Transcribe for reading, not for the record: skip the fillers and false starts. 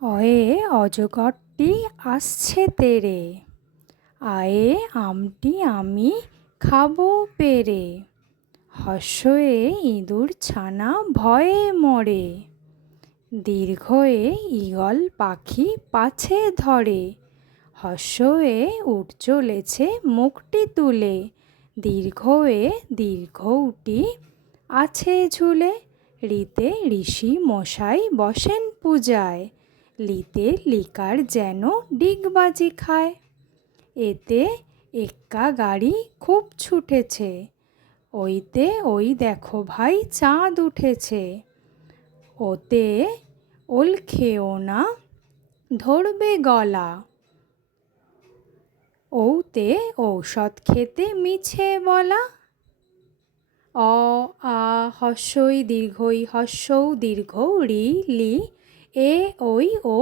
অয়ে অজগরটি আসছে তেরে, আয়ে আমটি আমি খাবো পেরে। হর্ষয়ে ইঁদুর ছানা ভয়ে মরে, দীর্ঘয়ে ঈগল পাখি পাছে ধরে। হর্ষয়ে উট চলেছে মুখটি তুলে, দীর্ঘয়ে দীর্ঘউটি আছে ঝুলে। রিতে ঋষি মশাই বসেন পূজায়, লিতে লিকার যেন ডিগবাজি খায়। এতে এক্কা গাড়ি খুব ছুটেছে, ওইতে ওই দেখো ভাই চাঁদ উঠেছে। ওতে ওল খেও না ধরবে গলা, ওতে ঔষধ খেতে মিছে বলা। অ আ হস্যই দীর্ঘই হস্যৌ দীর্ঘ রি লি এ ঐ ও